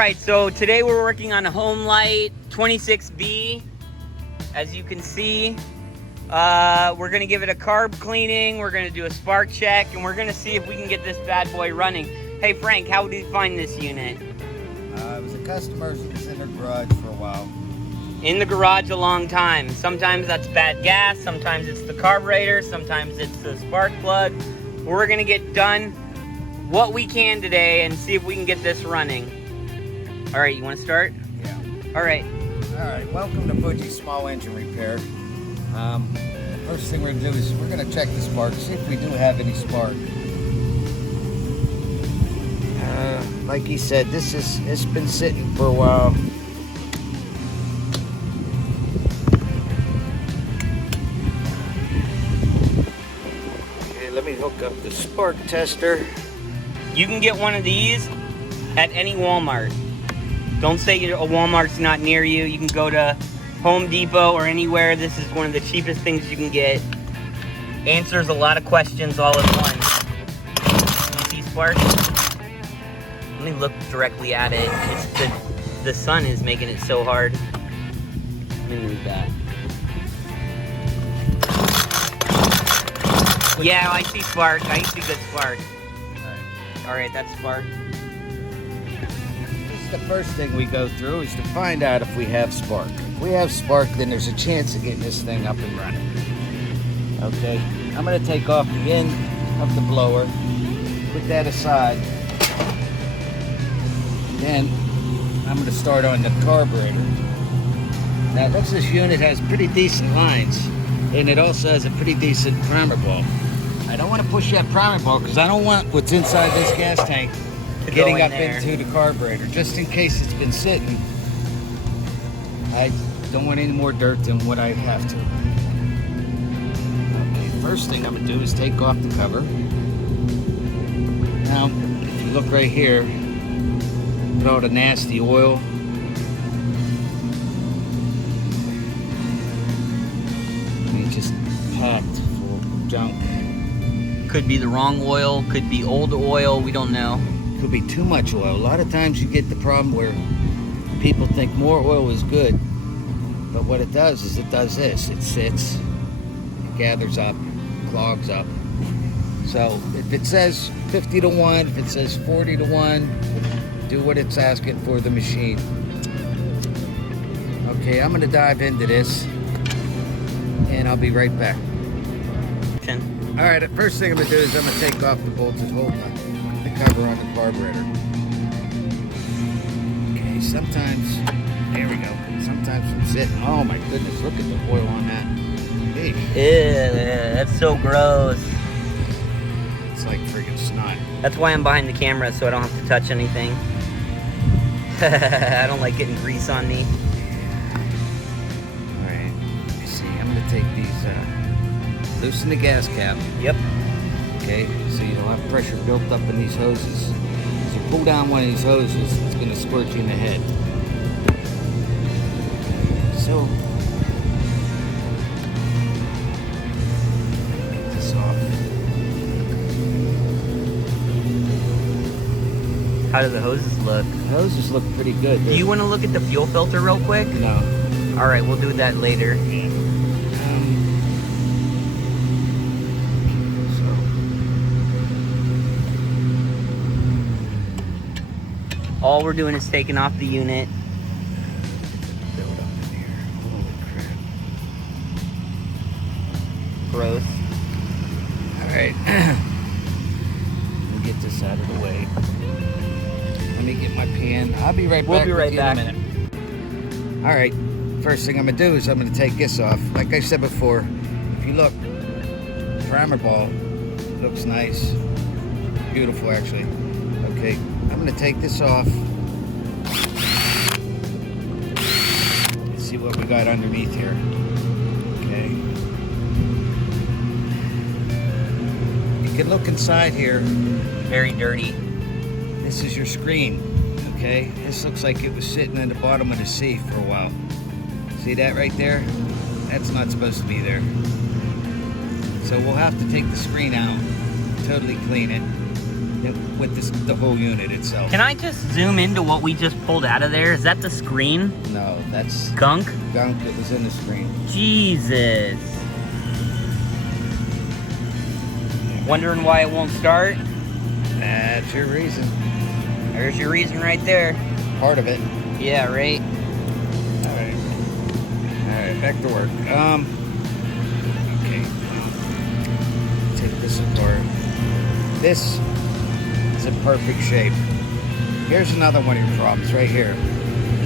Alright, so today we're working on a HOMELITE 26b. As you can see, we're going to give it a carb cleaning, we're going to do a spark check, and we're going to see if we can get this bad boy running. Hey Frank, how did you find this unit? It was a customer who was in their garage for a while. In the garage a long time. Sometimes that's bad gas, sometimes it's the carburetor, sometimes it's the spark plug. We're going to get done what we can today and see if we can get this running. Alright, you want to start? Yeah. Alright. Alright, welcome to Fuji Small Engine Repair. First thing we're going to do is we're going to check the spark, see if we do have any spark. Like he said, it's been sitting for a while. Okay, let me hook up the spark tester. You can get one of these at any Walmart. Don't say a Walmart's not near you. You can go to Home Depot or anywhere. This is one of the cheapest things you can get. Answers a lot of questions all at once. You see spark? Let me look directly at it. It's the sun is making it so hard. Let me move that. Yeah, I see spark. I see good spark. Alright, that's spark. The first thing we go through is to find out if we have spark. If we have spark, then there's a chance of getting this thing up and running. Okay, I'm going to take off the end of the blower, put that aside, then I'm going to start on the carburetor. Now this unit has pretty decent lines, and it also has a pretty decent primer ball. I don't want to push that primer ball because I don't want what's inside this gas tank getting up into the carburetor, just in case it's been sitting. I don't want any more dirt than what I have to. Okay, first thing I'm going to do is take off the cover. Now, if you look right here, look at all the nasty oil. I mean, just packed full of junk. Could be the wrong oil, could be old oil, we don't know. Could be too much oil. A lot of times you get the problem where people think more oil is good, but what it does is it does this. It sits, it gathers up, clogs up. So if it says 50 to 1, if it says 40 to 1, do what it's asking for the machine. Okay, I'm going to dive into this, and I'll be right back. Alright, the first thing I'm going to do is I'm going to take off the bolts that hold the cover on the carburetor. Okay, sometimes, there we go. Sometimes I'm sitting, oh my goodness, look at the oil on that. Hey. Ew, that's so gross. It's like freaking snot. That's why I'm behind the camera, so I don't have to touch anything. I don't like getting grease on me. Alright, let me see, I'm going to take these, loosen the gas cap. Yep. Okay, so you don't have pressure built up in these hoses. As you pull down one of these hoses, it's going to squirt you in the head. So, get this off. How do the hoses look? The hoses look pretty good. Do you want to look at the fuel filter real quick? No. Alright, we'll do that later. All we're doing is taking off the unit. Build up in here. Holy crap. Gross. Alright. Let me get this out of the way. Let me get my pan. I'll be right back. We'll be right back. In a minute. Alright. First thing I'm going to do is I'm going to take this off. Like I said before, if you look, primer ball looks nice. Beautiful, actually. Okay. I'm going to take this off. Let's see what we got underneath here. Okay. You can look inside here. Very dirty. This is your screen. Okay. This looks like it was sitting in the bottom of the sea for a while. See that right there? That's not supposed to be there. So we'll have to take the screen out, totally clean it. with the whole unit itself. Can I just zoom into what we just pulled out of there? Is that the screen? No, that's Gunk? gunk that was in the screen. Jesus. Wondering why it won't start? That's your reason. There's your reason right there. Part of it. Yeah, right? Alright. Alright, back to work. Okay. Take this apart. This is in perfect shape. Here's another one of your problems right here.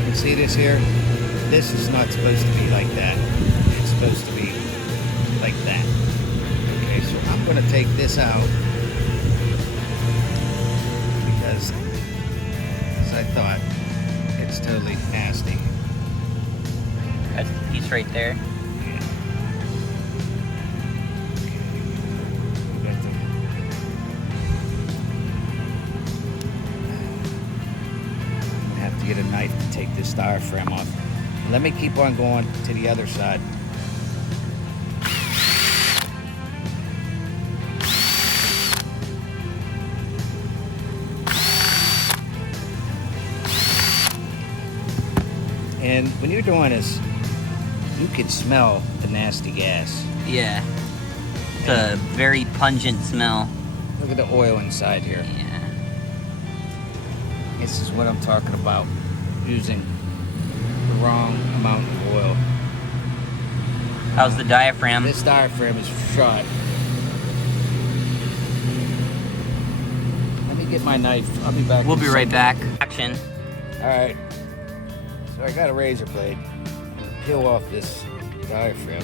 You see this here? This is not supposed to be like that. It's supposed to be like that. Okay, so I'm going to take this out because, as I thought, it's totally nasty. That's the piece right there. Yeah. Okay. We got the have to get a knife to take this diaphragm off. Let me keep on going to the other side. And when you're doing this, you can smell the nasty gas. Yeah. It's a very pungent smell. Look at the oil inside here. Yeah. This is what I'm talking about, using the wrong amount of oil. How's the diaphragm? This diaphragm is shot. Let me get my knife. I'll be back. We'll in a be right second. back. Action. All right. So I got a razor blade. Peel off this diaphragm.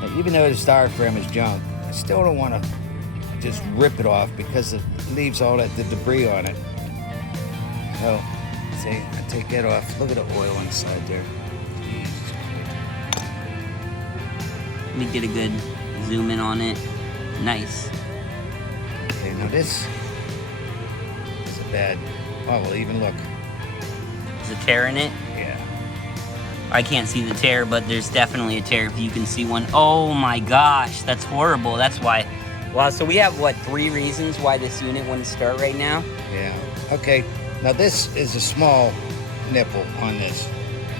Now, even though this diaphragm is junk, I still don't want to just rip it off because it leaves all the debris on it. So, see, I take that off. Look at the oil inside there. Let me get a good zoom in on it. Nice. Okay, now this is a bad. Oh, well, even look. Is a tear in it? Yeah. I can't see the tear, but there's definitely a tear if you can see one. Oh my gosh, that's horrible. That's why. Wow, so we have, what, 3 reasons why this unit wouldn't start right now? Yeah. Okay. Now this is a small nipple on this.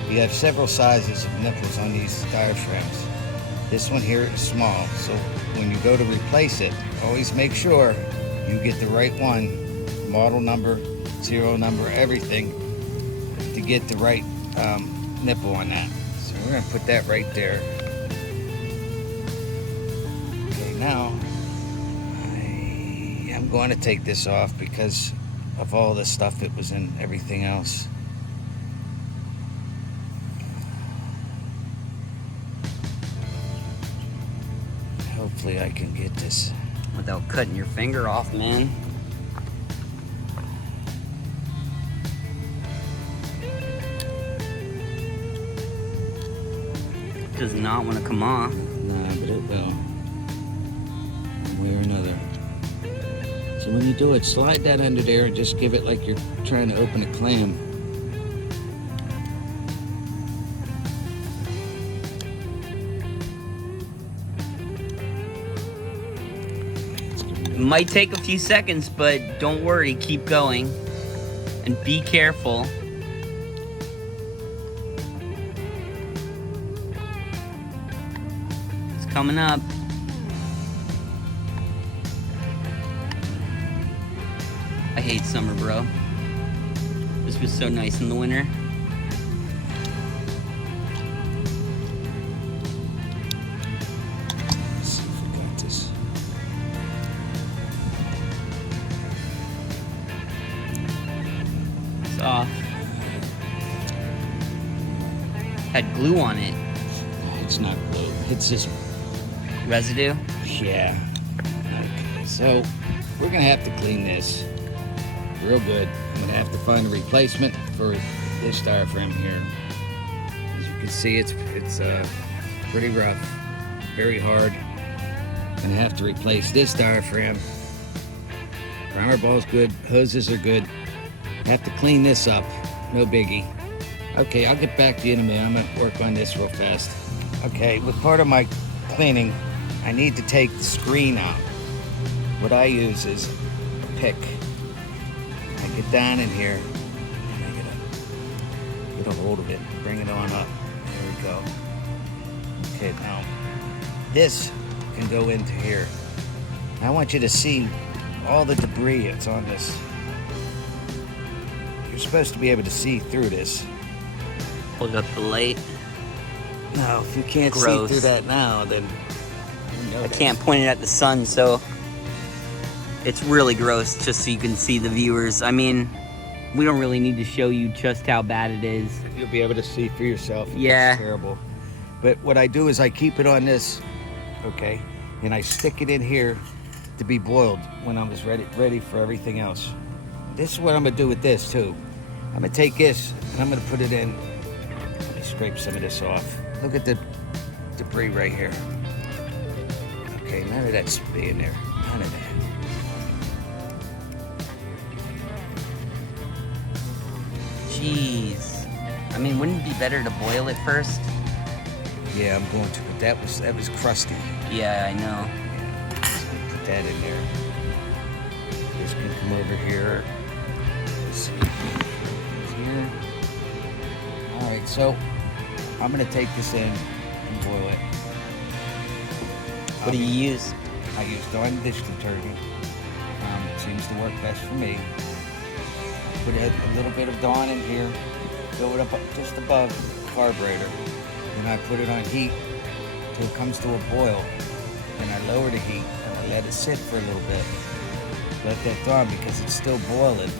You have several sizes of nipples on these diaphragms. This one here is small, so when you go to replace it, always make sure you get the right one, model number, serial number, everything, to get the right nipple on that. So we're gonna put that right there. Okay, now I am going to take this off because of all the stuff that was in everything else. Hopefully I can get this Without cutting your finger off, man. Does not want to come off. Nah, but it will. One way or another. So when you do it, slide that under there and just give it like you're trying to open a clam. It might take a few seconds, but don't worry, keep going. And be careful. It's coming up. I hate summer, bro. This was so nice in the winter. Let's see if we got this. It's off. Had glue on it. It's not glue. It's just, Residue? yeah. Okay, so we're gonna have to clean this real good. I'm gonna have to find a replacement for this diaphragm here. As you can see, it's pretty rough, very hard. Gonna have to replace this diaphragm. Primer ball's good, hoses are good. Have to clean this up, no biggie. Okay, I'll get back to you in a minute. I'm gonna work on this real fast. Okay, with part of my cleaning, I need to take the screen out. What I use is pick. I get down in here and I get a hold of it, bring it on up. There we go. Okay, now this can go into here. I want you to see all the debris that's on this. You're supposed to be able to see through this. Hold up the light. No, if you can't Gross. see through that now, then you know I that. can't point it at the sun, so it's really gross, just so you can see the viewers. I mean, we don't really need to show you just how bad it is. You'll be able to see for yourself. Yeah. It's terrible. But what I do is I keep it on this, okay, and I stick it in here to be boiled when I'm just ready for everything else. This is what I'm gonna do with this too. I'm gonna take this and I'm gonna put it in. Let me scrape some of this off. Look at the debris right here. Okay, none of that's being there. None of that. Jeez. I mean, wouldn't it be better to boil it first? Yeah, I'm going to, but that was crusty. Yeah, I know. Just gonna put that in there. This can come over here. Let's see. Here. All right, so I'm gonna take this in and boil it. What do you use? I use Dawn dish detergent. Seems to work best for me. Put a little bit of Dawn in here. Fill it up just above the carburetor. Then I put it on heat till it comes to a boil. Then I lower the heat and I let it sit for a little bit. Let that Dawn because it's still boiling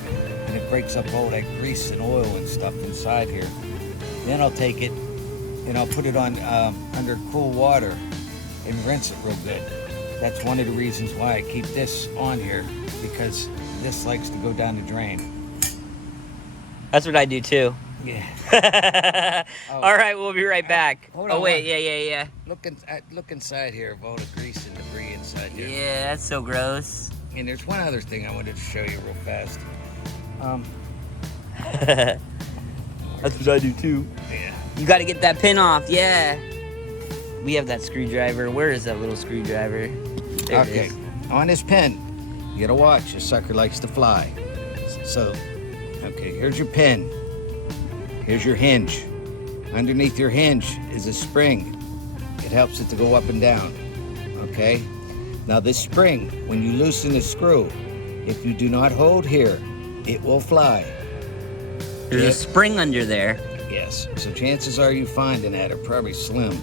and it breaks up all that grease and oil and stuff inside here. Then I'll take it and I'll put it on under cool water and rinse it real good. That's one of the reasons why I keep this on here, because this likes to go down the drain. That's what I do too. Yeah. All right, we'll be right back. Hold Oh on, wait, hold yeah. Look inside here of all the grease and debris inside here. Yeah, that's so gross. And there's one other thing I wanted to show you real fast. That's what I do too. Yeah. You got to get that pin off. Yeah. We have that screwdriver. Where is that little screwdriver? There it Okay. is. On this pin, you gotta watch. This sucker likes to fly. So, okay, here's your pin. Here's your hinge. Underneath your hinge is a spring. It helps it to go up and down. Okay? Now this spring, when you loosen the screw, if you do not hold here, it will fly. There's a spring under there. Yes. So chances are you finding that are probably slim.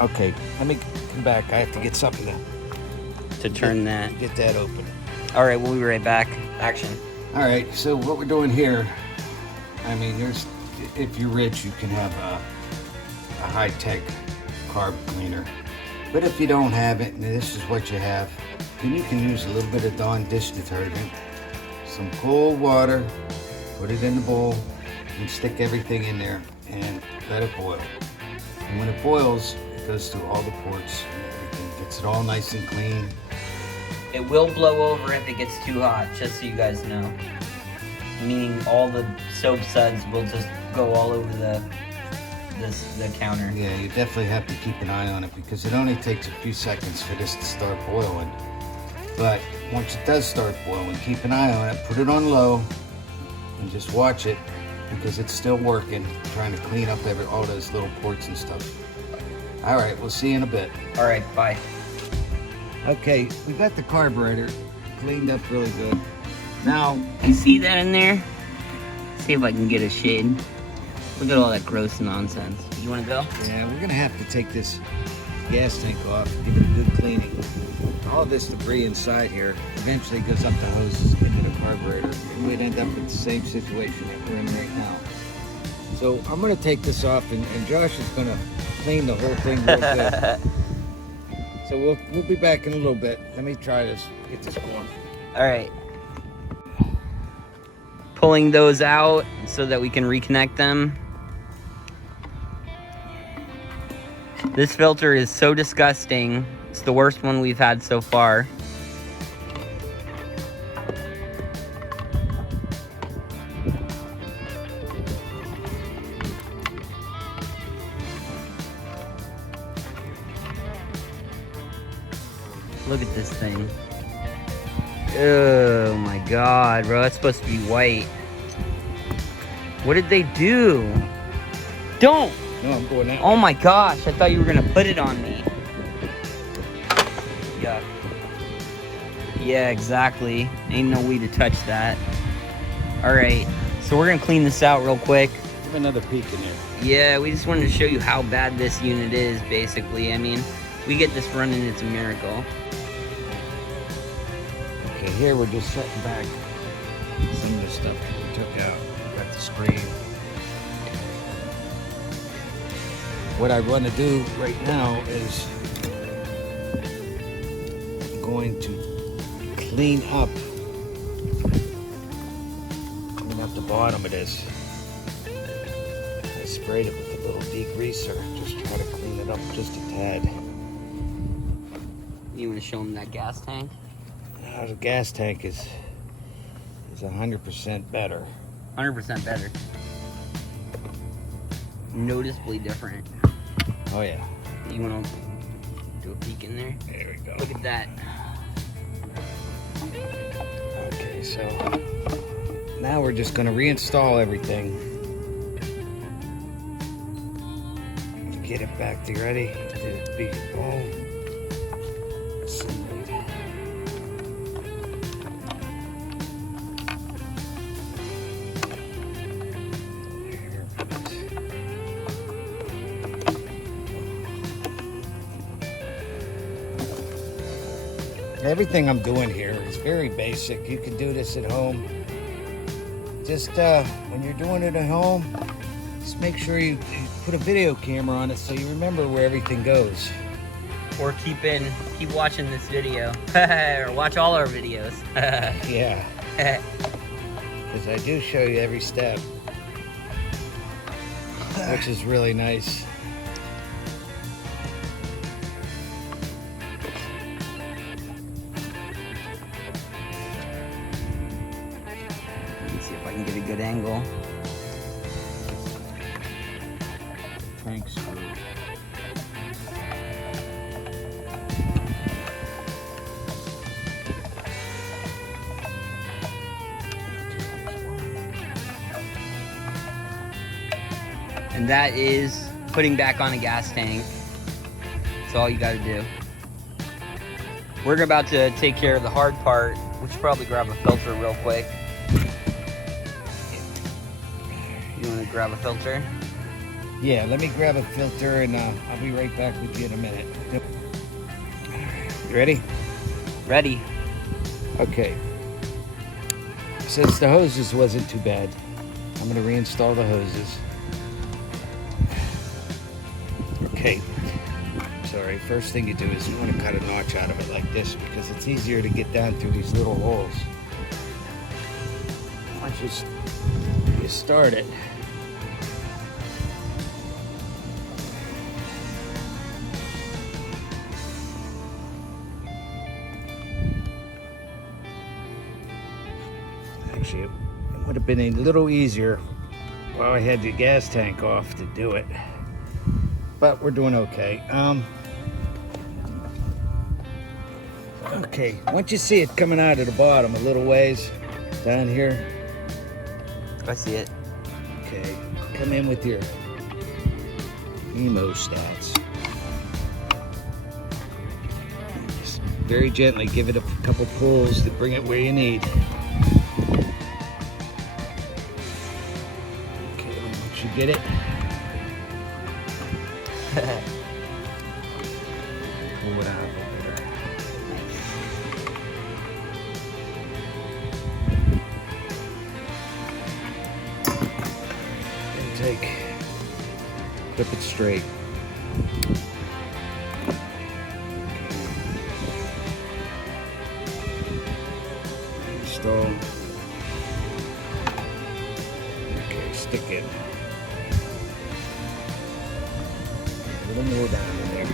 Okay, let me come back. I have to get something To turn that. get that open. All right, we'll be right back. Action. All right, so what we're doing here, I mean, if you're rich, you can have a high-tech carb cleaner. But if you don't have it, and this is what you have, then you can use a little bit of Dawn dish detergent, some cold water, put it in the bowl, and stick everything in there and let it boil. And when it boils, it goes through all the ports and everything, gets it all nice and clean. It will blow over if it gets too hot, just so you guys know. Meaning all the soap suds will just go all over the counter. Yeah, you definitely have to keep an eye on it because it only takes a few seconds for this to start boiling. But once it does start boiling, keep an eye on it, put it on low, and just watch it because it's still working, trying to clean up all those little ports and stuff. All right, we'll see you in a bit. All right, bye. Okay, we got the carburetor cleaned up really good. Now, You see that in there? See if I can get a shade. Look at all that gross nonsense. You want to go? yeah, we're gonna have to take this gas tank off, give it a good cleaning. All this debris inside here eventually goes up the hoses into the carburetor, and we'd end up with the same situation that we're in right now. So I'm gonna take this off, and Josh is gonna clean the whole thing real good. So we'll be back in a little bit. Let me try this, get this going. All right. Pulling those out so that we can reconnect them. This filter is so disgusting. It's the worst one we've had so far. Oh my god, bro. That's supposed to be white. What did they do? Don't! No, I'm going out. Oh my gosh, I thought you were gonna put it on me. Yeah. Yeah, exactly. Ain't no way to touch that. Alright, so we're gonna clean this out real quick. Give another peek in here. Yeah, we just wanted to show you how bad this unit is, basically. I mean, we get this running, it's a miracle. Okay, here we're just setting back some of the stuff that we took out. Got the screen. What I want to do right now is I'm going to clean up the bottom of this. I sprayed it with a little degreaser. Just try to clean it up just a tad. You want to show them that gas tank? The gas tank is 100% better. 100% better. Noticeably different. Oh yeah. You want to do a peek in there? There we go. Look at that. Okay, so now we're just going to reinstall everything. Get it back to ready. To be boom. Everything I'm doing here is very basic. You can do this at home. Just when you're doing it at home, just make sure you put a video camera on it so you remember where everything goes. Or keep watching this video. Or watch all our videos. Yeah. Because I do show you every step, which is really nice. See if I can get a good angle. Tank screw. And that is putting back on a gas tank. That's all you gotta do. We're about to take care of the hard part. We should probably grab a filter real quick. You wanna grab a filter? Yeah, let me grab a filter and I'll be right back with you in a minute. You ready? Ready. Okay. Since the hoses wasn't too bad, I'm going to reinstall the hoses. Okay. Sorry, first thing you do is you want to cut a notch out of it like this because it's easier to get down through these little holes. Once you start it, actually, it would have been a little easier while I had the gas tank off to do it, but we're doing okay. Okay, once you see it coming out of the bottom a little ways down here, I see it. okay, come in with your hemostats. Just very gently give it a couple pulls to bring it where you need. Once you get it, pull it out of there. Intake, flip it straight. Install. Okay, stick it. A little more down in there.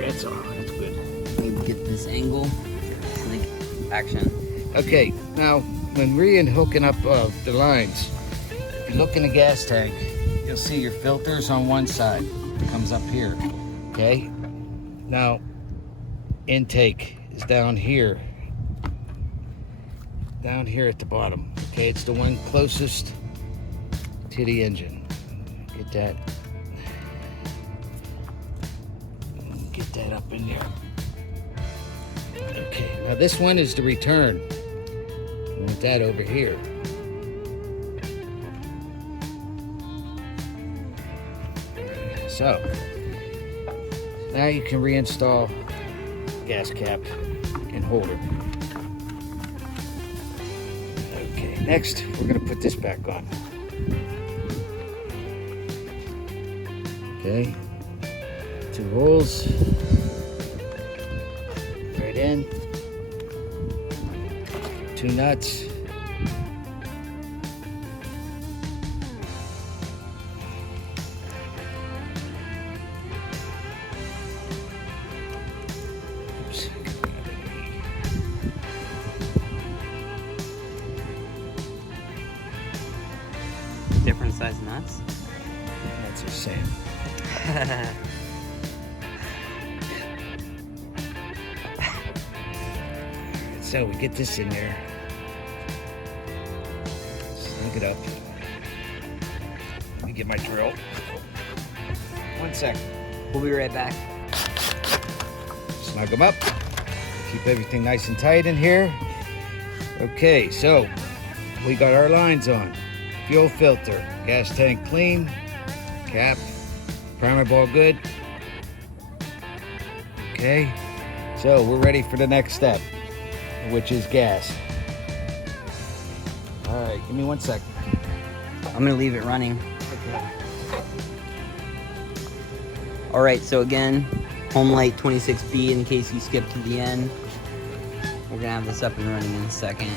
That's all. That's good. Maybe get this angle. Like, action. Okay, now when we're hooking up the lines, if you look in the gas tank, you'll see your filters on one side. It comes up here. Okay. Now, intake is down here. Down here at the bottom. Okay, it's the one closest to the engine. Get that. Get that up in there. Okay, now this one is the return. I want that over here. So, now you can reinstall gas cap and holder. Okay, next we're gonna put this back on. Okay, 2 holes, right in, 2 nuts. Oops. Different size nuts. That's the same. So we get this in there. Snug it up. Let me get my drill. 1 second. We'll be right back. Snug them up. Keep everything nice and tight in here. Okay, so we got our lines on. Fuel filter, gas tank clean, cap, primer ball good. Okay, so we're ready for the next step, which is gas. All right, give me 1 second. I'm gonna leave it running. Okay. All right, so again, HOMELITE 26b in case you skipped to the end. We're gonna have this up and running in a second.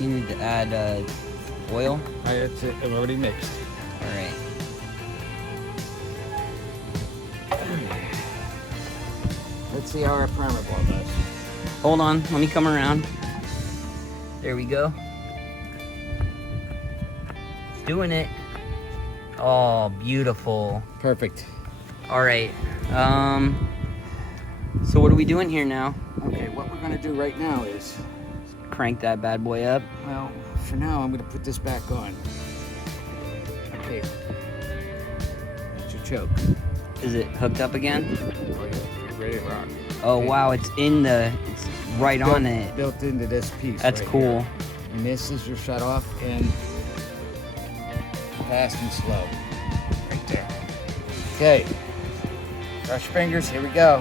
You need to add oil. All right, that's it. I'm already mixed. All right. Let's see how our primer ball does. Hold on, let me come around. There we go. It's doing it. Oh, beautiful. Perfect. All right. So what are we doing here now? Okay, what we're gonna do right now is, Crank that bad boy up. well, for now I'm gonna put this back on. Okay. That's your choke. Is it hooked up again? Oh yeah, ready to rock. Oh Okay. wow, it's right on it. Built into this piece. That's right cool. here. And this is your shut off and fast and slow. Right there. Okay. Brush fingers, here we go.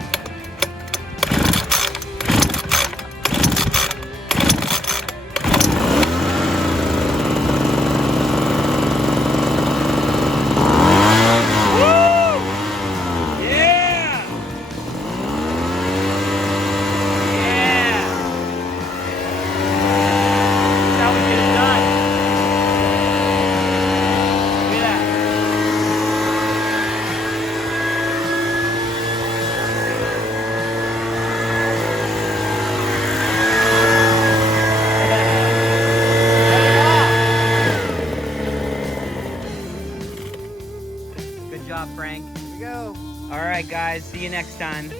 Good job, Frank. Here we go. All right, guys. See you next time.